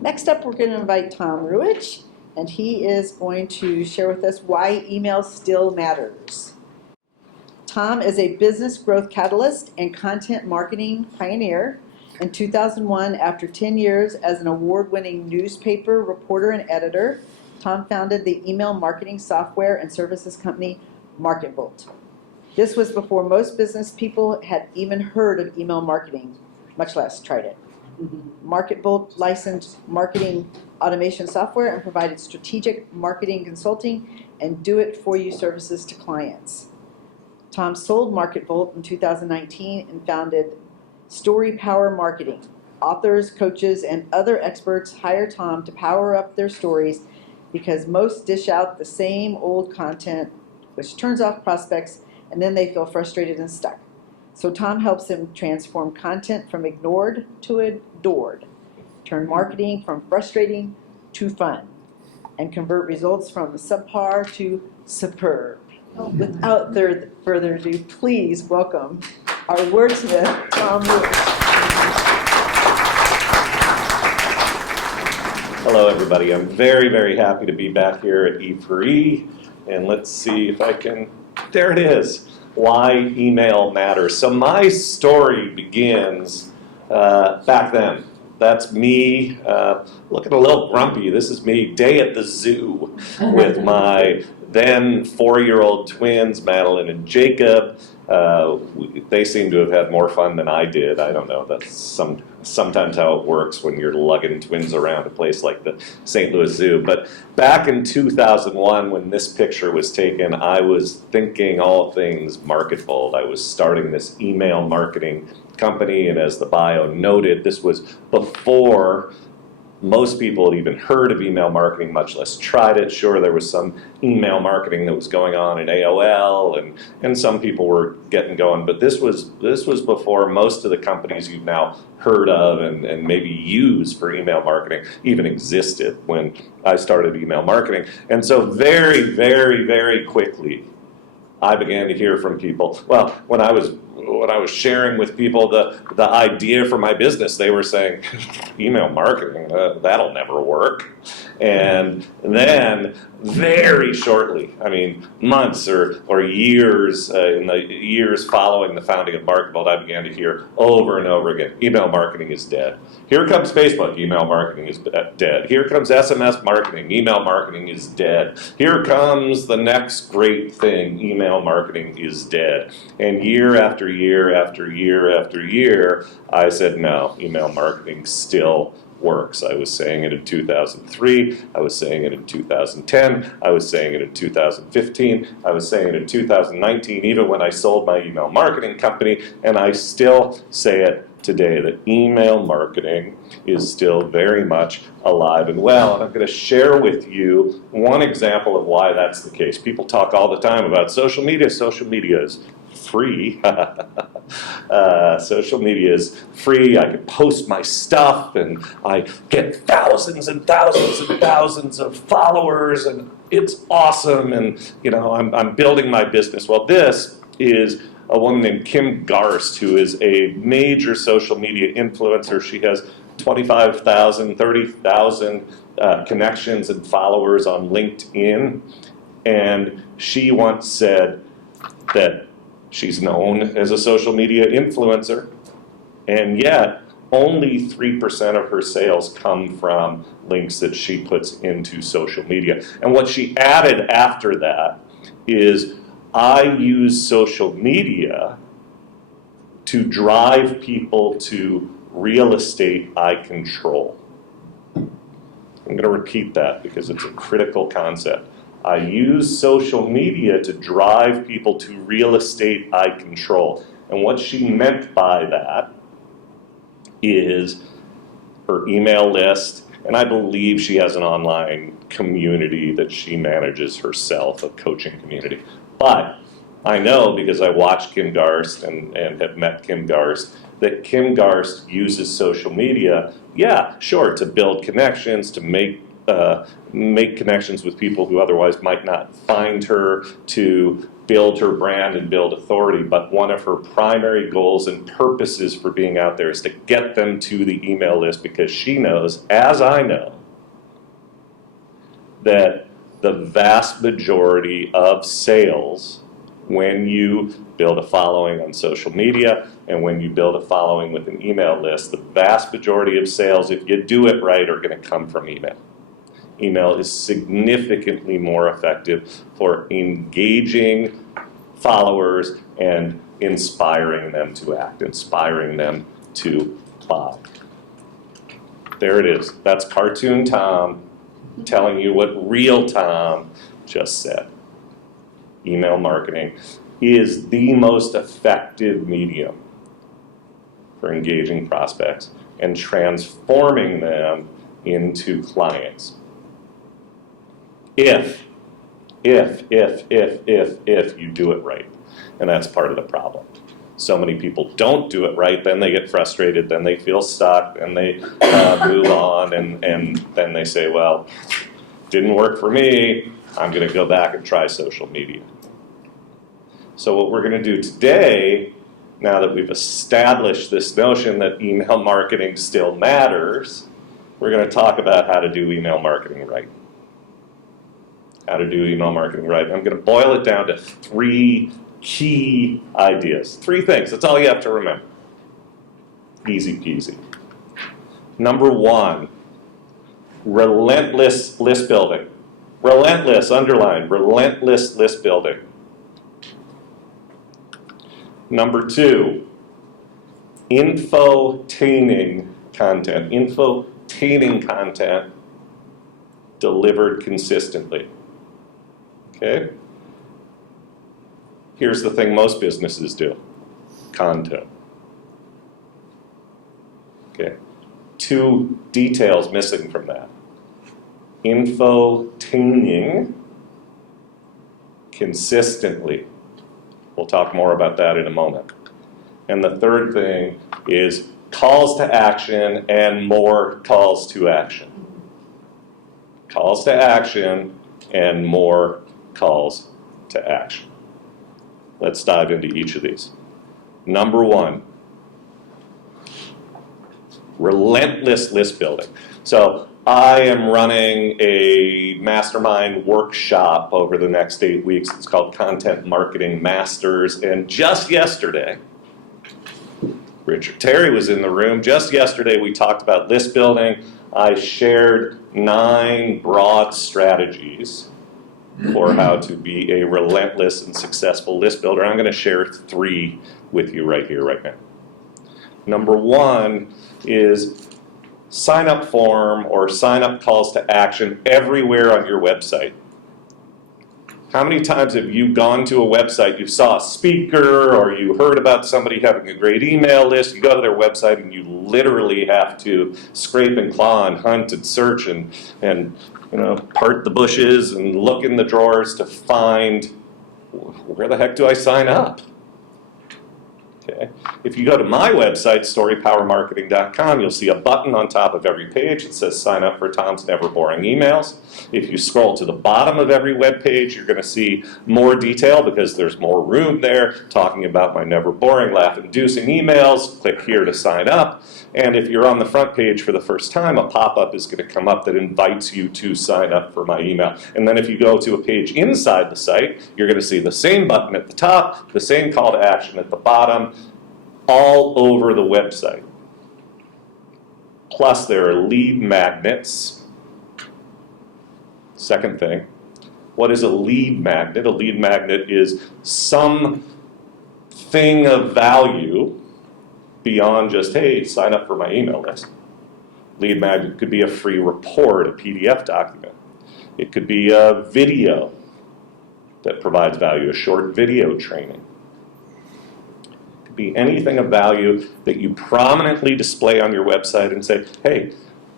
Next up, we're going to invite Tom Ruwitch, and he is going to share with us why email still matters. Tom is a business growth catalyst and content marketing pioneer. In 2001, after 10 years as an award-winning newspaper reporter and editor, Tom founded the email marketing software and services company MarketVolt. This was before most business people had even heard of email marketing, much less tried it. MarketVolt licensed marketing automation software and provided strategic marketing consulting and do-it-for-you services to clients. Tom sold MarketVolt in 2019 and founded Story Power Marketing. Authors, coaches, and other experts hire Tom to power up their stories because most dish out the same old content, which turns off prospects, and then they feel frustrated and stuck. So Tom helps them transform content from ignored to adored, turn marketing from frustrating to fun, and convert results from subpar to superb. Without further ado, please welcome our wordsmith, Tom Ruwitch. Hello, everybody. I'm very, very happy to be back here at e4e, and let's see if I can, there it is, why email matters. So my story begins back then. That's me, looking a little grumpy. This is me, day at the zoo with my then 4-year-old twins, Madeline and Jacob. They seem to have had more fun than I did. I don't know, that's sometimes how it works when you're lugging twins around a place like the St. Louis Zoo. But back in 2001, when this picture was taken, I was thinking all things MarketVolt. I was starting this email marketing company, and as the bio noted, this was before most people had even heard of email marketing, much less tried it. Sure, there was some email marketing that was going on in AOL, and some people were getting going, but this was before most of the companies you've now heard of and maybe use for email marketing even existed when I started email marketing. And so very, very, very quickly, I began to hear from people. Well, when I was sharing with people the idea for my business, they were saying, email marketing, that'll never work. And then very shortly, I mean months or years, in the years following the founding of MarketVolt, I began to hear over and over again, email marketing is dead. Here comes Facebook, email marketing is dead. Here comes SMS marketing, email marketing is dead. Here comes the next great thing, email marketing is dead. And year after year after year after year, I said, no, email marketing still works. I was saying it in 2003, I was saying it in 2010, I was saying it in 2015, I was saying it in 2019, even when I sold my email marketing company, and I still say it today, that email marketing is still very much alive and well. And I'm going to share with you one example of why that's the case. People talk all the time about social media. Social media is free. Social media is free. I can post my stuff and I get thousands and thousands and thousands of followers, and it's awesome, and you know, I'm building my business. Well, this is a woman named Kim Garst, who is a major social media influencer. She has 25,000, 30,000 connections and followers on LinkedIn, and she once said that she's known as a social media influencer, and yet only 3% of her sales come from links that she puts into social media. And what she added after that is, I use social media to drive people to real estate I control. I'm going to repeat that because it's a critical concept. I use social media to drive people to real estate I control. And what she meant by that is her email list, and I believe she has an online community that she manages herself, a coaching community. But I know, because I watched Kim Garst and have met Kim Garst, that Kim Garst uses social media, yeah, sure, to build connections, to make connections with people who otherwise might not find her, to build her brand and build authority, but one of her primary goals and purposes for being out there is to get them to the email list, because she knows, as I know, that the vast majority of sales, when you build a following on social media and when you build a following with an email list, the vast majority of sales, if you do it right, are going to come from email. Email is significantly more effective for engaging followers and inspiring them to act, inspiring them to buy. There it is. That's Cartoon Tom telling you what real Tom just said. Email marketing is the most effective medium for engaging prospects and transforming them into clients. If you do it right. And that's part of the problem. So many people don't do it right, then they get frustrated, then they feel stuck, and they move on, and then they say, well, didn't work for me, I'm going to go back and try social media. So what we're going to do today, now that we've established this notion that email marketing still matters, we're going to talk about how to do email marketing right. How to do email marketing right. I'm going to boil it down to 3 key ideas. 3 things. That's all you have to remember. Easy peasy. Number 1, relentless list building. Relentless, underline, relentless list building. Number 2, infotaining content. Infotaining content delivered consistently. Okay? Here's the thing most businesses do. Content. Okay? 2 details missing from that. Infotaining consistently. We'll talk more about that in a moment. And the third thing is calls to action and more calls to action. Calls to action and more calls to action. Let's dive into each of these. Number 1, relentless list building. So I am running a mastermind workshop over the next 8 weeks. It's called Content Marketing Masters. And just yesterday, Richard Terry was in the room. Just yesterday, we talked about list building. I shared 9 broad strategies for how to be a relentless and successful list builder. I'm going to share 3 with you right here, right now. Number 1 is sign up form or sign up calls to action everywhere on your website. How many times have you gone to a website, you saw a speaker, or you heard about somebody having a great email list, you go to their website and you literally have to scrape and claw and hunt and search and part the bushes and look in the drawers to find, where the heck do I sign up? Okay. If you go to my website, storypowermarketing.com, you'll see a button on top of every page that says sign up for Tom's Never Boring Emails. If you scroll to the bottom of every web page, you're going to see more detail because there's more room there talking about my never boring, laugh-inducing emails. Click here to sign up. And if you're on the front page for the first time, a pop-up is going to come up that invites you to sign up for my email. And then if you go to a page inside the site, you're going to see the same button at the top, the same call to action at the bottom, all over the website. Plus there are lead magnets. Second thing, what is a lead magnet? A lead magnet is some thing of value beyond just, hey, sign up for my email list. Lead magnet could be a free report, a PDF document. It could be a video that provides value, a short video training. It could be anything of value that you prominently display on your website and say, hey,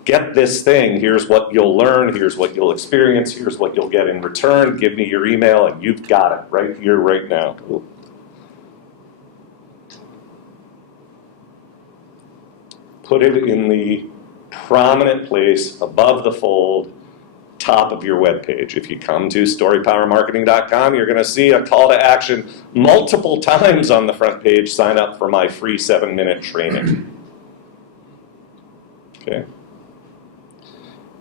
get this thing, here's what you'll learn, here's what you'll experience, here's what you'll get in return, give me your email, and you've got it right here, right now. Put it in the prominent place above the fold, top of your webpage. If you come to storypowermarketing.com, you're going to see a call to action multiple times on the front page. Sign up for my free 7-minute training. Okay.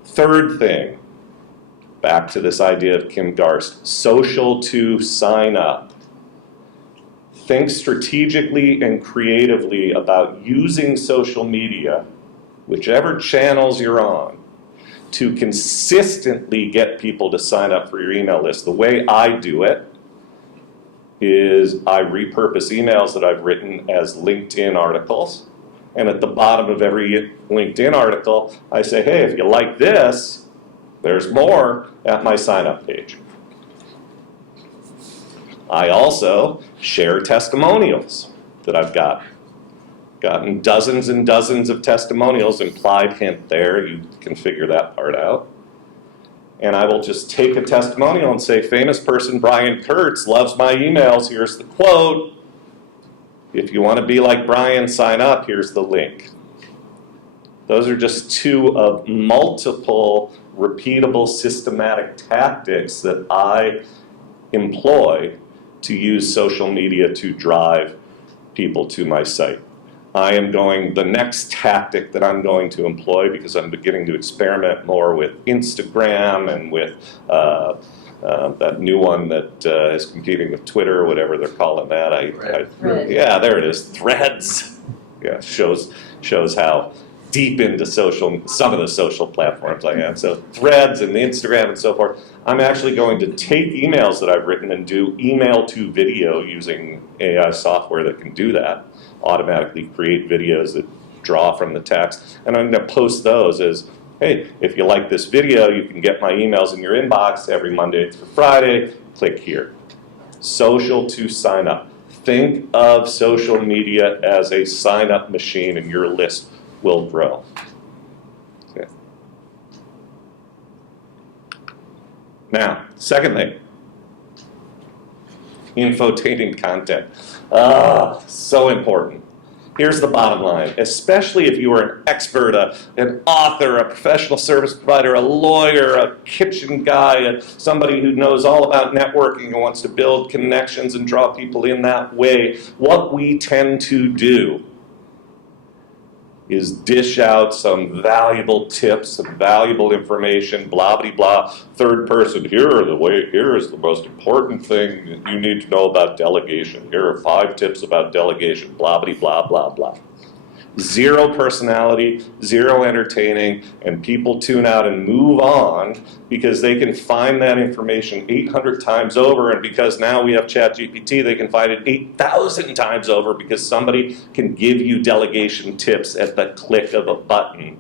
Third thing, back to this idea of Kim Garst, social to sign up. Think strategically and creatively about using social media, whichever channels you're on, to consistently get people to sign up for your email list. The way I do it is I repurpose emails that I've written as LinkedIn articles. And at the bottom of every LinkedIn article, I say, hey, if you like this, there's more at my sign-up page. I also share testimonials that I've gotten dozens and dozens of testimonials, implied hint there, you can figure that part out. And I will just take a testimonial and say, famous person Brian Kurtz loves my emails, here's the quote. If you want to be like Brian, sign up, here's the link. Those are just two of multiple repeatable systematic tactics that I employ to use social media to drive people to my site. The next tactic that I'm going to employ, because I'm beginning to experiment more with Instagram and with that new one that is competing with Twitter, or whatever they're calling that. Yeah, there it is, Threads. Yeah, shows how deep into some of the social platforms I am. So Threads and Instagram and so forth. I'm actually going to take emails that I've written and do email to video using AI software that can do that, automatically create videos that draw from the text, and I'm going to post those as, hey, if you like this video, you can get my emails in your inbox every Monday through Friday, click here. Social to sign up. Think of social media as a sign-up machine and your list will grow. Okay. Now, second thing, infotainment content. So important. Here's the bottom line, especially if you are an expert, an author, a professional service provider, a lawyer, a kitchen guy, somebody who knows all about networking and wants to build connections and draw people in that way. What we tend to do is dish out some valuable tips, some valuable information, blah, blah, blah, third person. Here is the most important thing that you need to know about delegation. Here are 5 tips about delegation, blah, blah, blah, blah, blah. Zero personality, zero entertaining, and people tune out and move on because they can find that information 800 times over, and because now we have ChatGPT, they can find it 8,000 times over because somebody can give you delegation tips at the click of a button.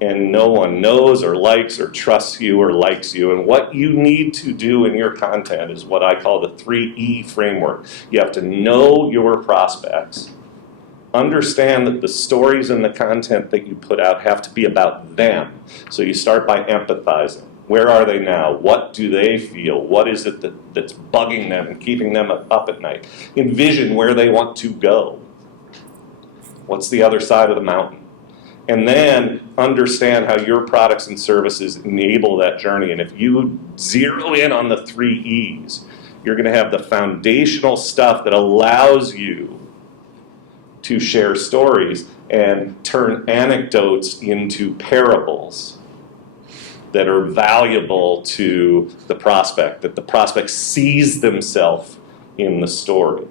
And no one knows or likes or trusts you or likes you. And what you need to do in your content is what I call the 3E framework. You have to know your prospects. Understand that the stories and the content that you put out have to be about them. So you start by empathizing. Where are they now? What do they feel? What is it that's bugging them and keeping them up at night? Envision where they want to go. What's the other side of the mountain? And then understand how your products and services enable that journey. And if you zero in on the 3 E's, you're going to have the foundational stuff that allows you to share stories and turn anecdotes into parables that are valuable to the prospect, that the prospect sees themselves in the story.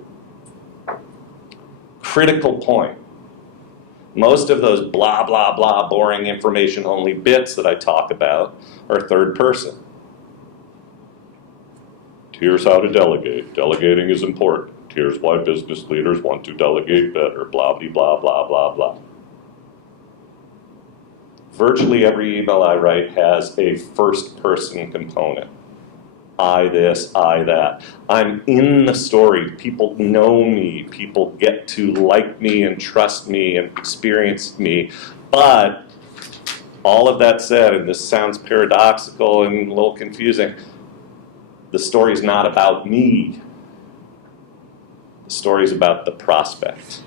Critical point. Most of those blah, blah, blah, boring information-only bits that I talk about are third person. Here's how to delegate. Delegating is important. Here's why business leaders want to delegate better, blah, blah, blah, blah, blah, blah. Virtually every email I write has a first-person component. I this, I that. I'm in the story. People know me. People get to like me and trust me and experience me. But all of that said, and this sounds paradoxical and a little confusing, the story's not about me. The story's about the prospect.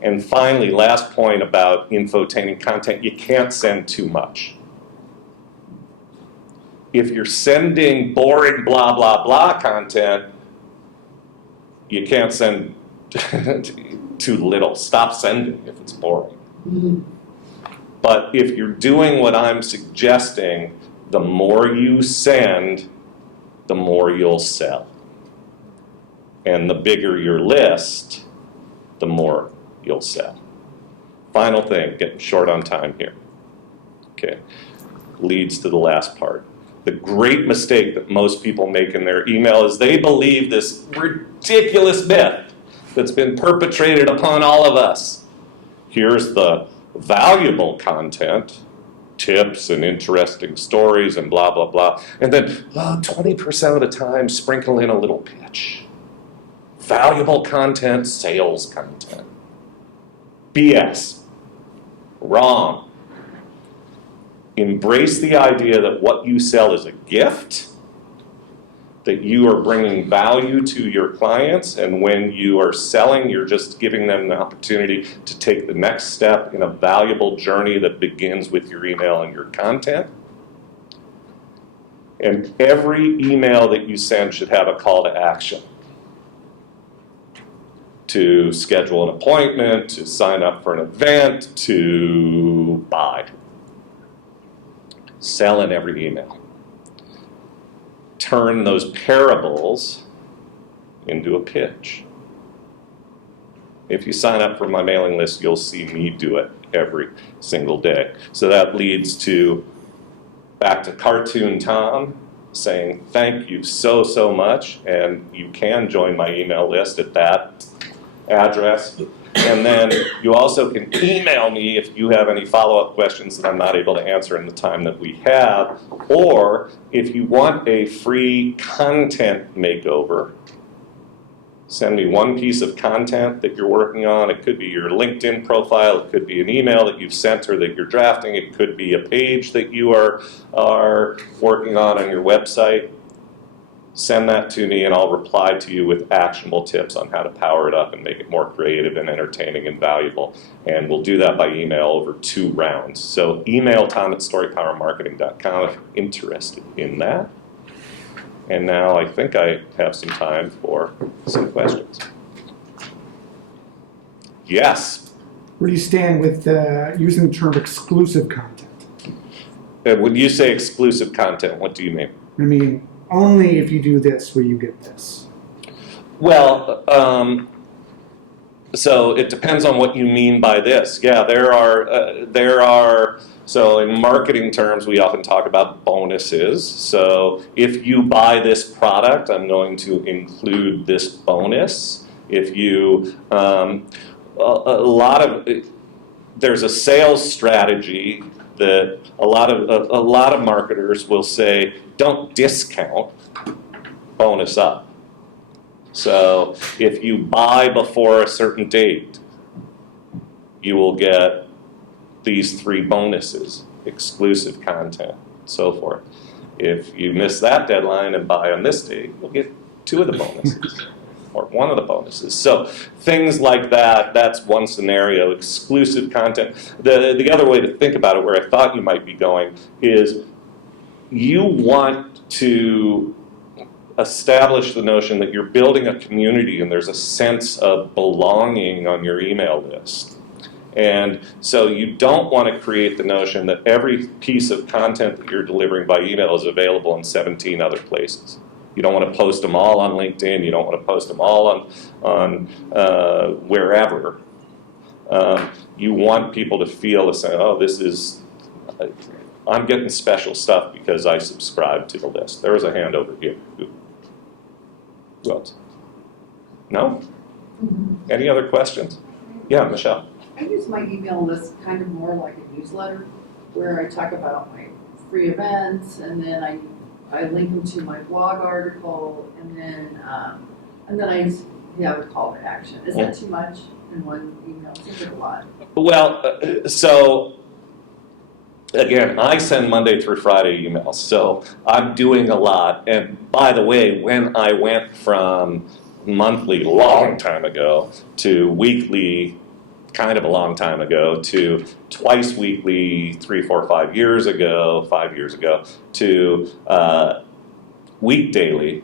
And finally, last point about infotaining content, you can't send too much. if you're sending boring blah, blah, blah content, you can't send too little. Stop sending if it's boring. But if you're doing what I'm suggesting, the more you send, the more you'll sell. And the bigger your list, the more you'll sell. Final thing, getting short on time here. Okay, leads to the last part. The great mistake that most people make in their email is they believe this ridiculous myth that's been perpetrated upon all of us. Here's the valuable content, tips and interesting stories and blah, blah, blah. And then 20% of the time, sprinkle in a little pitch. Valuable content, sales content. BS. Wrong. Embrace the idea that what you sell is a gift, that you are bringing value to your clients, and when you are selling, you're just giving them the opportunity to take the next step in a valuable journey that begins with your email and your content. And every email that you send should have a call to action. To schedule an appointment, to sign up for an event, to buy. Sell in every email. Turn those parables into a pitch. If you sign up for my mailing list, you'll see me do it every single day. So that leads to back to Cartoon Tom saying thank you so, so much, and you can join my email list at that address. And then you also can email me if you have any follow-up questions that I'm not able to answer in the time that we have. Or if you want a free content makeover, send me one piece of content that you're working on. It could be your LinkedIn profile. It could be an email that you've sent or that you're drafting. It could be a page that you are working on your website. Send that to me and I'll reply to you with actionable tips on how to power it up and make it more creative and entertaining and valuable. And we'll do that by email over 2 rounds. So email tom@storypowermarketing.com if you're interested in that. And now I think I have some time for some questions. Yes? Where do you stand with using the term exclusive content? When you say exclusive content, what do you mean? I mean, only if you do this will you get this. Well, so it depends on what you mean by this. Yeah, there are, so in marketing terms, we often talk about bonuses. So if you buy this product, I'm going to include this bonus. If you, there's a sales strategy that a lot of marketers will say, don't discount, bonus up. So if you buy before a certain date, you will get these 3 bonuses, exclusive content, so forth. If you miss that deadline and buy on this date, you'll get 2 of the bonuses. Or 1 of the bonuses. So things like that, that's one scenario, exclusive content. The other way to think about it, where I thought you might be going, is you want to establish the notion that you're building a community and there's a sense of belonging on your email list. And so you don't want to create the notion that every piece of content that you're delivering by email is available in 17 other places. You don't want to post them all on LinkedIn. You don't want to post them all on wherever. You want people to feel the same, oh, this is, I'm getting special stuff because I subscribe to the list. There was a hand over here. Who else? No? Any other questions? Yeah, Michelle. I use my email list kind of more like a newsletter where I talk about my free events and then I link them to my blog article, and then I have a call to action. Is that too much in one email? Seems like a lot. Well, so again, I send Monday through Friday emails, so I'm doing a lot. And by the way, when I went from monthly, long time ago, to weekly kind of a long time ago, to twice weekly 3, 4, 5 years ago, 5 years ago, to week daily.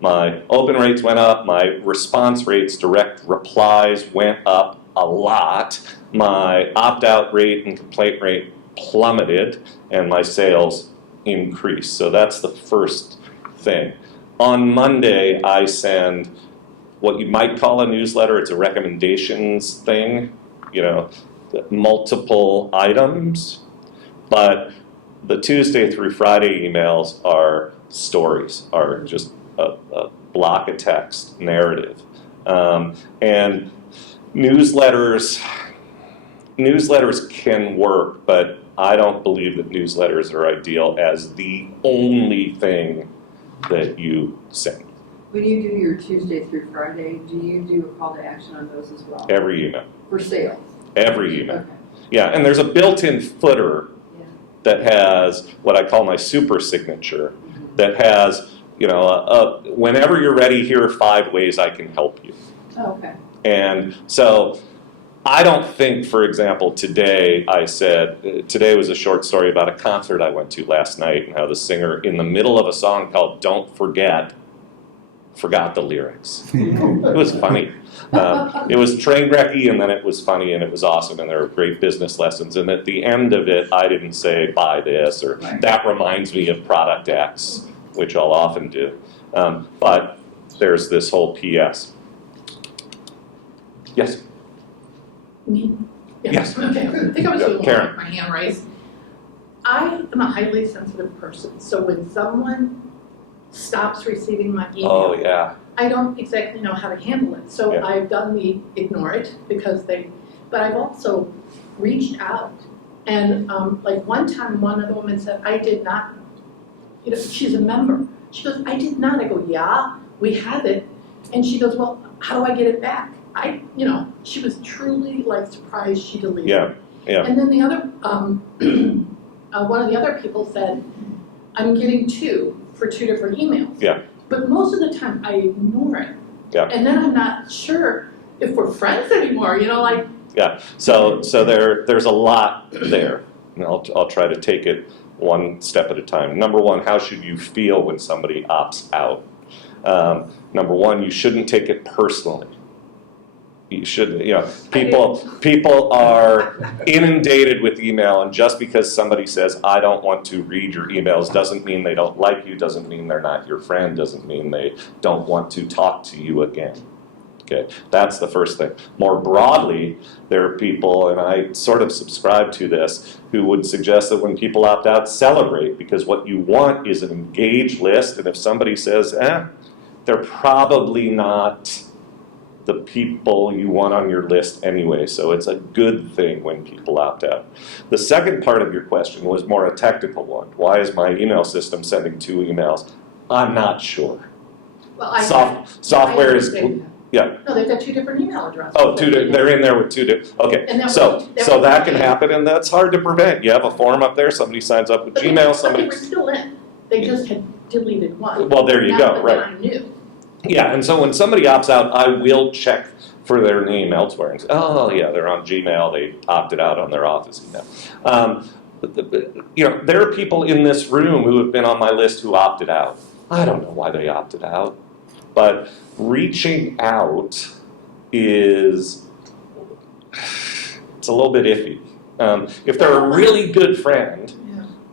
My open rates went up, my response rates, direct replies went up a lot, my opt-out rate and complaint rate plummeted, and my sales increased. So that's the first thing. On Monday, I send what you might call a newsletter. It's a recommendations thing, multiple items, but the Tuesday through Friday emails are stories, are just a block of text, narrative. And newsletters can work, but I don't believe that newsletters are ideal as the only thing that you send. When you do your Tuesday through Friday, do you do a call to action on those as well? Every email. For sales? Every email. Okay. Yeah, and there's a built-in footer Yeah. that has what I call my super signature, that has, whenever you're ready, here are 5 ways I can help you. Oh, okay. And so I don't think, for example, today was a short story about a concert I went to last night and how the singer, in the middle of a song called Don't Forget, forgot the lyrics. It was funny. It was train wrecky, and then it was funny, and it was awesome, and there were great business lessons. And at the end of it, I didn't say, buy this, or that reminds me of product X, which I'll often do. But there's this whole PS. Yes? Me? Yeah. Yes. Okay, I think I was Yeah, the one Karen. with my hand raised. I am a highly sensitive person, so when someone stops receiving my email, Oh, yeah. I don't exactly know how to handle it. So Yeah. I've done the ignore it but I've also reached out. And like one time, one other woman said, I did not, she's a member. She goes, I did not. I go, yeah, we have it. And she goes, well, how do I get it back? She was truly like surprised she deleted it. Yeah. And then the other, one of the other people said, I'm getting 2 for 2 different emails. Yeah. But most of the time I ignore it. Yeah. And then I'm not sure if we're friends anymore, Yeah, so there's a lot there, and I'll try to take it one step at a time. Number one, how should you feel when somebody opts out? Number one, you shouldn't take it personally. You shouldn't, people are inundated with email, and just because somebody says, I don't want to read your emails, doesn't mean they don't like you, doesn't mean they're not your friend, doesn't mean they don't want to talk to you again. Okay, that's the first thing. More broadly, there are people, and I sort of subscribe to this, who would suggest that when people opt out, celebrate, because what you want is an engaged list, and if somebody says, they're probably not the people you want on your list anyway, so it's a good thing when people opt out. The second part of your question was more a technical one. Why is my email system sending 2 emails? I'm not sure. Well, Software is... Yeah. No, they've got 2 different email addresses. Oh, they're in there with 2 different, okay. And So that can happen, and that's hard to prevent. You have a form up there, somebody signs up with Gmail, But they were still in. They just had deleted one. Well, there you go, Now right. that I knew. Yeah, and so when somebody opts out, I will check for their name elsewhere and say, oh yeah, they're on Gmail, they opted out on their Office email. There are people in this room who have been on my list who opted out. I don't know why they opted out, but reaching out it's a little bit iffy. If they're a really good friend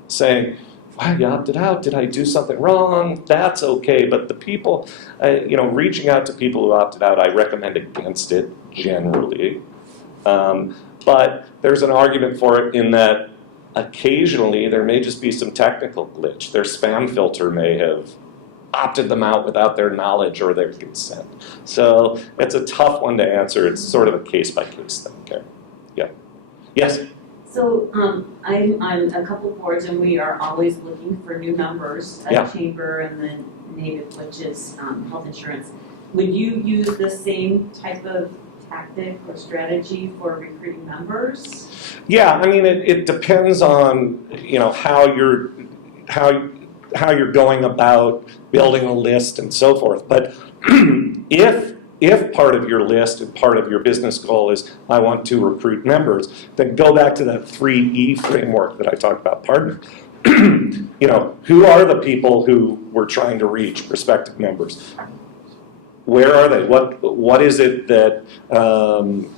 saying, wow, you opted out, did I do something wrong? That's okay, but the people, reaching out to people who opted out, I recommend against it generally. But there's an argument for it in that occasionally there may just be some technical glitch. Their spam filter may have opted them out without their knowledge or their consent. So it's a tough one to answer. It's sort of a case-by-case thing, Karen. Yeah. Yes? So I'm on a couple boards, and we are always looking for new members at Yeah. Chamber and then NABIP, which is health insurance. Would you use the same type of tactic or strategy for recruiting members? Yeah, I mean, it depends on how you're going about building a list and so forth. But if if part of your list and part of your business goal is, I want to recruit members, then go back to that 3E framework that I talked about, partner. Who are the people who we're trying to reach, prospective members? Where are they? What is it that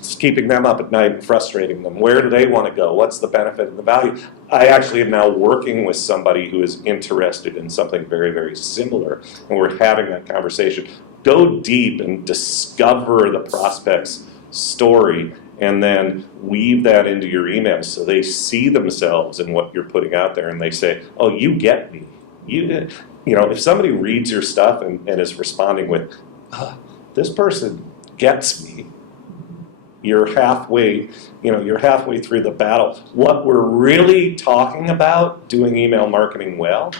is keeping them up at night and frustrating them? Where do they want to go? What's the benefit and the value? I actually am now working with somebody who is interested in something very, very similar, and we're having that conversation. Go deep and discover the prospect's story, and then weave that into your emails so they see themselves in what you're putting out there, and they say, "Oh, you get me." If somebody reads your stuff and is responding with, "This person gets me," you're halfway through the battle. What we're really talking about doing email marketing well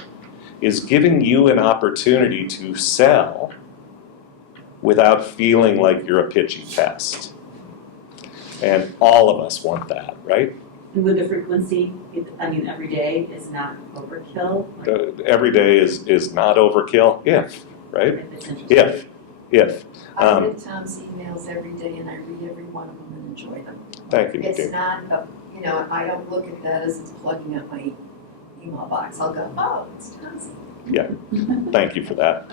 is giving you an opportunity to sell without feeling like you're a pitchy pest. And all of us want that, right? And with the frequency, every day is not overkill? Every day is not overkill, right? If. I read Tom's emails every day and I read every one of them and enjoy them. Thank you, It's Nikki. not, I don't look at that as it's plugging up my email box. I'll go, oh, it's Tom's. Thank you for that.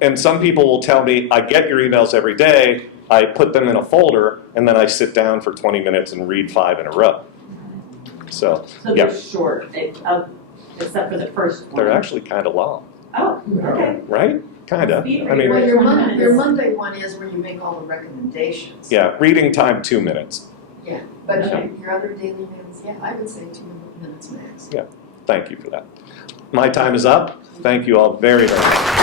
And some people will tell me, I get your emails every day, I put them in a folder, and then I sit down for 20 minutes and read 5 in a row. So they're short, except for the first one. they're actually kind of long, Oh, okay. right? Kind of. Speed I mean, Well, your 20 minutes. Monday one is where you make all the recommendations. yeah, reading time 2 minutes. Yeah, but Okay. your other daily mails, I would say 2 minutes max. Thank you for that. My time is up. Thank you all very, very much.